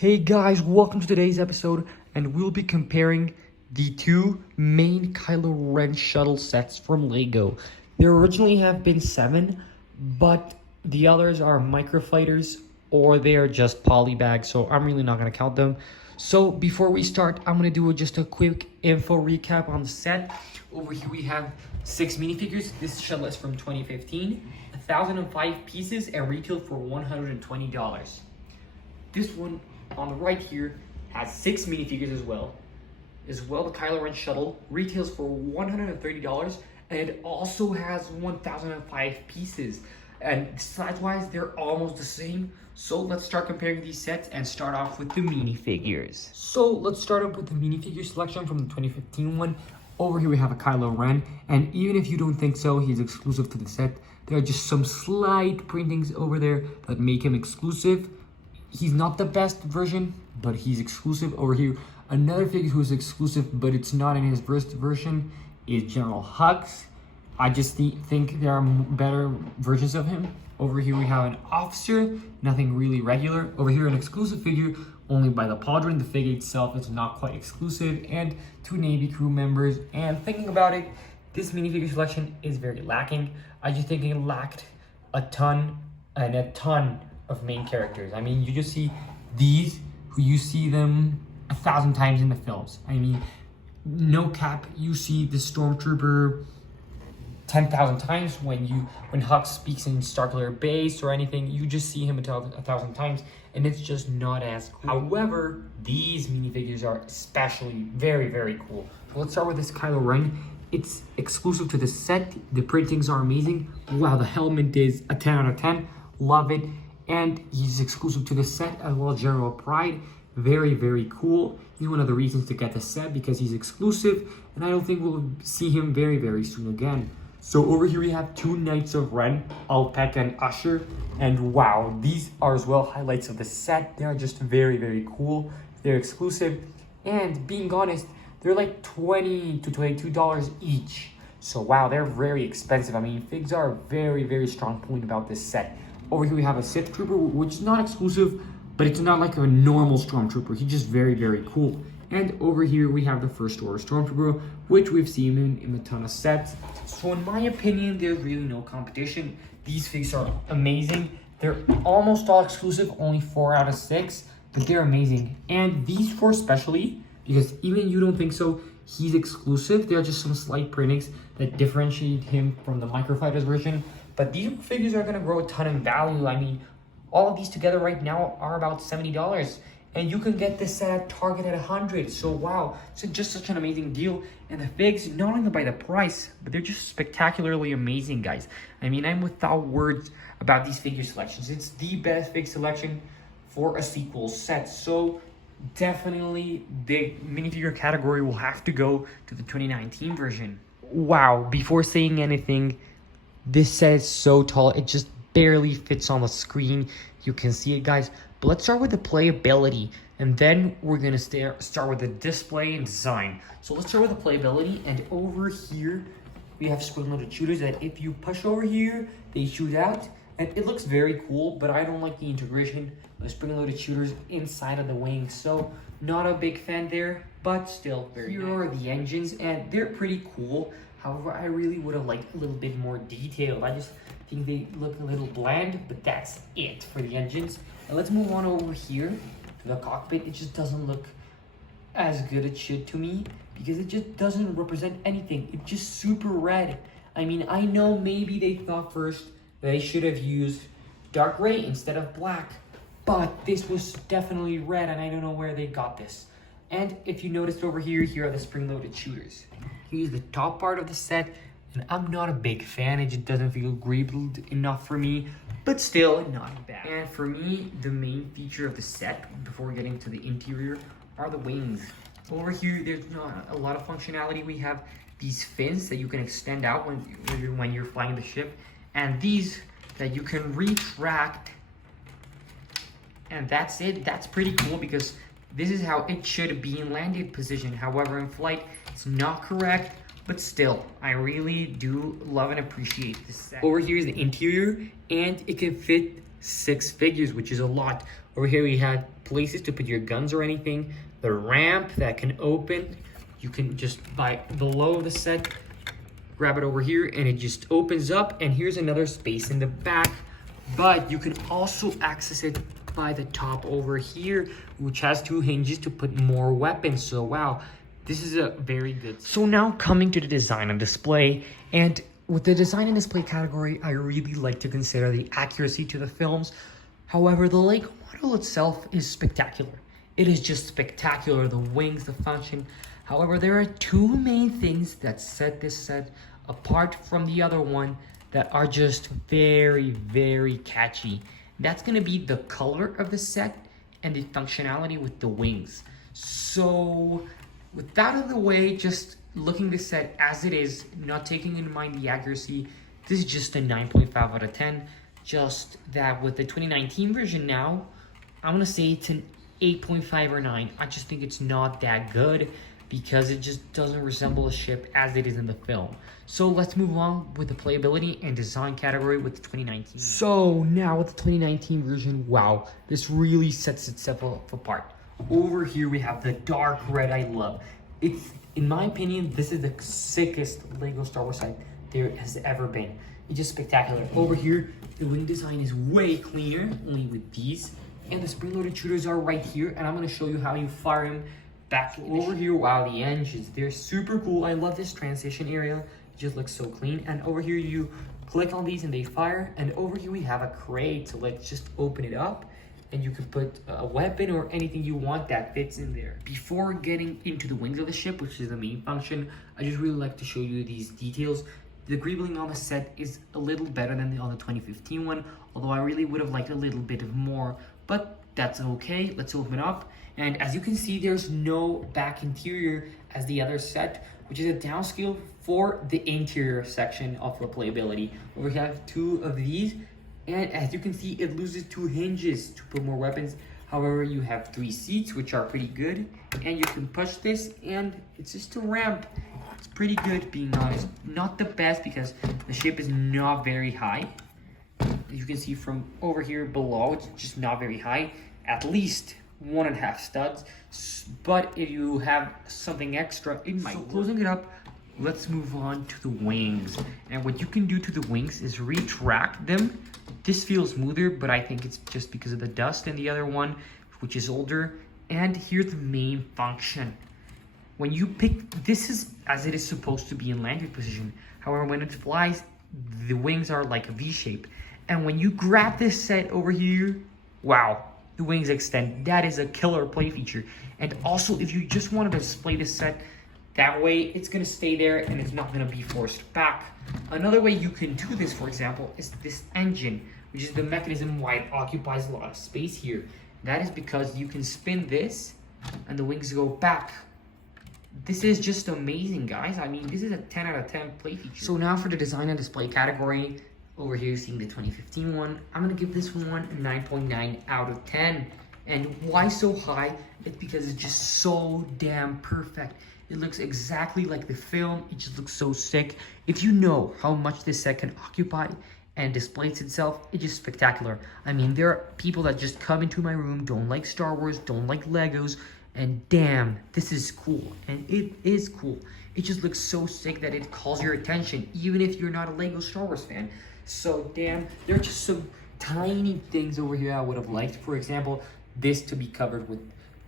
Hey guys, welcome to today's episode, and we'll be comparing the two main Kylo Rens Shuttle sets from Lego. There originally have been 7, but the others are microfighters or they are just poly bags, so I'm really not going to count them. So before we start, I'm going to do just a quick info recap on the set. Over here we have 6 minifigures. This shuttle is from 2015, 1,005 pieces and retailed for $120. This one on the right here has 6 minifigures as well. The Kylo Rens Shuttle retails for $130, and it also has 1,005 pieces. And size-wise, they're almost the same. So let's start comparing these sets and start off with the minifigures. So let's start up with the minifigure selection from the 2015 one. Over here we have a Kylo Ren, and even if you don't think so, he's exclusive to the set. There are just some slight printings over there that make him exclusive. He's not the best version, but he's exclusive. Over here, another figure who's exclusive, but it's not in his first version, is General Hux. I just think there are better versions of him. Over here, we have an officer, nothing really regular. Over here, an exclusive figure, only by the Pauldron. The figure itself is not quite exclusive, and 2 Navy crew members. And thinking about it, this minifigure selection is very lacking. I just think it lacked a ton of main characters. I mean, you just see these, who you see them 1,000 times in the films. I mean, no cap, you see the Stormtrooper 10,000 times. When Hux speaks in Starkiller Base or anything, you just see him 1,000 times, and it's just not as cool. However, these minifigures are especially very, very cool. So let's start with this Kylo Ren. It's exclusive to the set. The printings are amazing. Wow, the helmet is a 10 out of 10. Love it. And he's exclusive to the set as well as General Pride. Very, very cool. He's one of the reasons to get the set, because he's exclusive, and I don't think we'll see him very, very soon again. So over here we have 2 Knights of Ren, Alpec and Usher. And wow, these are as well highlights of the set. They are just very, very cool. They're exclusive, and being honest, they're like $20 to $22 each. So wow, they're very expensive. I mean, figs are a very, very strong point about this set. Over here we have a Sith Trooper, which is not exclusive, but it's not like a normal Stormtrooper. He's just very, very cool. And over here we have the First Order Stormtrooper, which we've seen in a ton of sets. So in my opinion, there's really no competition. These figs are amazing. They're almost all exclusive, only 4 out of 6, but they're amazing. And these 4 especially, because even you don't think so, he's exclusive. There are just some slight printings that differentiate him from the Microfighters version. But these figures are going to grow a ton in value. I mean, all of these together right now are about $70. And you can get this set at Target at $100. So wow, it's just such an amazing deal. And the figs, not only by the price, but they're just spectacularly amazing, guys. I mean, I'm without words about these figure selections. It's the best fig selection for a sequel set. So definitely the minifigure category will have to go to the 2019 version. Wow, before saying anything, this set is so tall, it just barely fits on the screen. You can see it, guys. But let's start with the playability, and then we're going to start with the display and design. So let's start with the playability, and over here, we have spring-loaded shooters that if you push over here, they shoot out, and it looks very cool, but I don't like the integration of the spring-loaded shooters inside of the wing, so not a big fan there, but still very nice. Here are the engines, and they're pretty cool. However, I really would have liked a little bit more detail. I just think they look a little bland, but that's it for the engines. And let's move on over here to the cockpit. It just doesn't look as good as it should to me, because it just doesn't represent anything. It's just super red. I mean, I know maybe they thought first that they should have used dark gray instead of black, but this was definitely red, and I don't know where they got this. And if you noticed over here, here are the spring-loaded shooters. Here's the top part of the set, and I'm not a big fan. It just doesn't feel greebled enough for me, but still not bad. And for me, the main feature of the set, before getting to the interior, are the wings. Over here, there's not a lot of functionality. We have these fins that you can extend out when you're flying the ship, and these that you can retract, and that's it. That's pretty cool, because this is how it should be in landed position. However, in flight, it's not correct, but still, I really do love and appreciate this set. Over here is the interior, and it can fit 6 figures, which is a lot. Over here we have places to put your guns or anything. The ramp that can open. You can just by below the set, grab it over here and it just opens up, and here's another space in the back. But you can also access it by the top over here, which has 2 hinges to put more weapons. So wow, this is a very good. So now coming to the design and display, and with the design and display category, I really like to consider the accuracy to the films. However, the Lego model itself is spectacular. It is just spectacular, the wings, the function. However, there are 2 main things that set this set apart from the other one that are just very, very catchy. That's gonna be the color of the set and the functionality with the wings. So with that out of the way, just looking the set as it is, not taking into mind the accuracy, this is just a 9.5 out of 10. Just that with the 2019 version now, I'm gonna say it's an 8.5 or 9. I just think it's not that good because it just doesn't resemble a ship as it is in the film. So let's move on with the playability and design category with the 2019. So now with the 2019 version, wow, this really sets itself apart. Over here we have the dark red I love. It's, in my opinion, this is the sickest Lego Star Wars set there has ever been. It's just spectacular. Over here, the wing design is way cleaner, only with these. And the spring-loaded shooters are right here, and I'm gonna show you how you fire them back over here. Wow, the engines, they're super cool. I love this transition area. It just looks so clean. And over here, you click on these and they fire. And over here, we have a crate, so let's just open it up. And you can put a weapon or anything you want that fits in there. Before getting into the wings of the ship, which is the main function, I just really like to show you these details. The greebling on the set is a little better than on the 2015 one, although I really would have liked a little bit of more, but that's okay. Let's open it up. And as you can see, there's no back interior as the other set, which is a downscale for the interior section of the playability. We have 2 of these, and as you can see, it loses 2 hinges to put more weapons. However, you have 3 seats, which are pretty good, and you can push this, and it's just a ramp. It's pretty good, being honest. Not the best because the ship is not very high. As you can see from over here below, it's just not very high. At least 1.5 studs. But if you have something extra, it might. So closing it up, let's move on to the wings. And what you can do to the wings is retract them. This feels smoother, but I think it's just because of the dust in the other one, which is older. And here's the main function. When you pick, this is as it is supposed to be in landing position. However, when it flies, the wings are like a V shape. And when you grab this set over here, wow, the wings extend. That is a killer play feature. And also, if you just want to display this set that way, it's going to stay there and it's not going to be forced back. Another way you can do this, for example, is this engine, which is the mechanism why it occupies a lot of space here. That is because you can spin this and the wings go back. This is just amazing, guys. I mean, this is a 10 out of 10 play feature. So now for the design and display category, over here seeing the 2015 one, I'm gonna give this one a 9.9 out of 10. And why so high? It's because it's just so damn perfect. It looks exactly like the film. It just looks so sick. If you know how much this set can occupy and displays itself, it's just spectacular. I mean, there are people that just come into my room, don't like Star Wars, don't like Legos, and damn, this is cool. And it is cool. It just looks so sick that it calls your attention, even if you're not a Lego Star Wars fan. So damn, there are just some tiny things over here I would have liked. For example, this to be covered with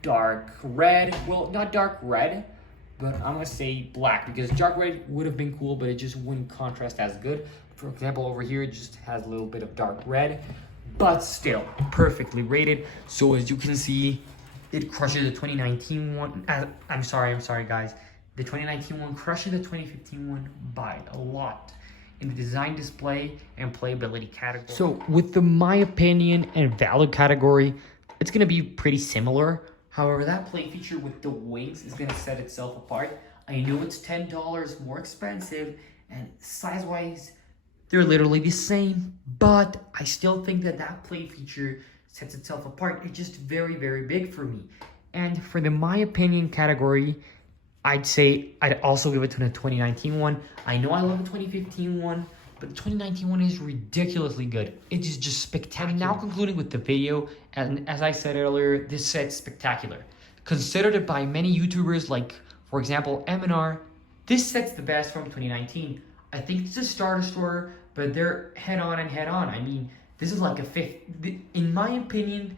dark red. Well, not dark red, but I'm gonna say black, because dark red would have been cool, but it just wouldn't contrast as good. For example, over here, it just has a little bit of dark red, but still perfectly rated. So as you can see, it crushes the 2019 one. I'm sorry guys. The 2019 one crushes the 2015 one by a lot in the design, display, and playability category. So with the my opinion and value category, it's gonna be pretty similar. However, that play feature with the wings is gonna set itself apart. I know it's $10 more expensive, and size-wise, they're literally the same, but I still think that that play feature sets itself apart. It's just very, very big for me. And for the my opinion category, I'd say I'd also give it to the 2019 one. I know I love the 2015 one, but the 2019 one is ridiculously good. It is just spectacular. And now concluding with the video, and as I said earlier, this set's spectacular. Considered by many YouTubers like, for example, M&R, this set's the best from 2019. I think it's a Star Destroyer, but they're head on and head on. I mean, this is like a fifth. In my opinion,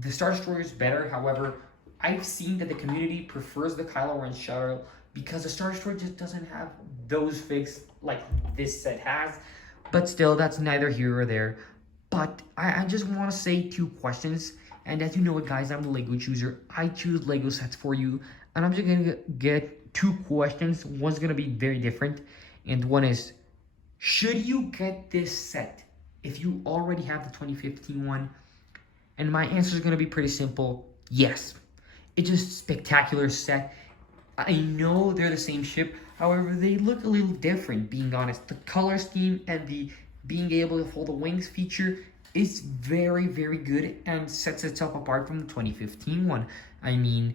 the Star Destroyer is better. However, I've seen that the community prefers the Kylo Rens Shuttle because the Star Destroyer just doesn't have those figs like this set has. But still, that's neither here or there. But I just want to say 2 questions. And as you know it, guys, I'm the Lego chooser. I choose Lego sets for you. And I'm just going to get 2 questions. One's going to be very different. And one is, should you get this set if you already have the 2015 one? And my answer is going to be pretty simple. Yes. It's just a spectacular set. I know they're the same ship. However, they look a little different, being honest. The color scheme and the being able to fold the wings feature is very, very good and sets itself apart from the 2015 one. I mean,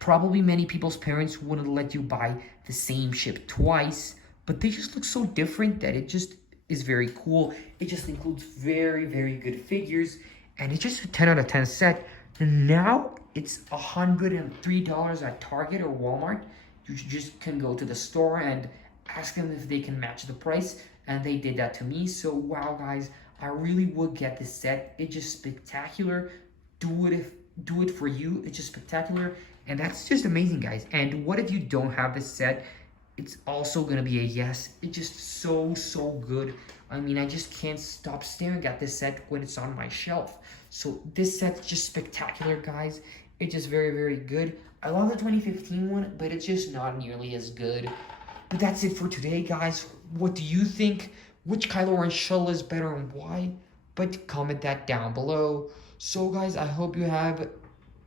probably many people's parents wouldn't let you buy the same ship twice, but they just look so different that it just is very cool. It just includes very, very good figures, and it's just a 10 out of 10 set. And now it's $103 at Target or Walmart. You just can go to the store and ask them if they can match the price, and they did that to me. So wow, guys, I really would get this set. It's just spectacular. Do it for you. It's just spectacular, and that's just amazing, guys. And what if you don't have this set? It's also gonna be a yes. It's just so good. I mean, I just can't stop staring at this set when it's on my shelf. So this set's just spectacular, guys. It's just very, very good. I love the 2015 one, but it's just not nearly as good. But that's it for today, guys. What do you think? Which Kylo Ren Shuttle is better and why? But comment that down below. So, guys, I hope you have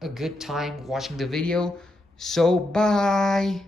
a good time watching the video. So, bye!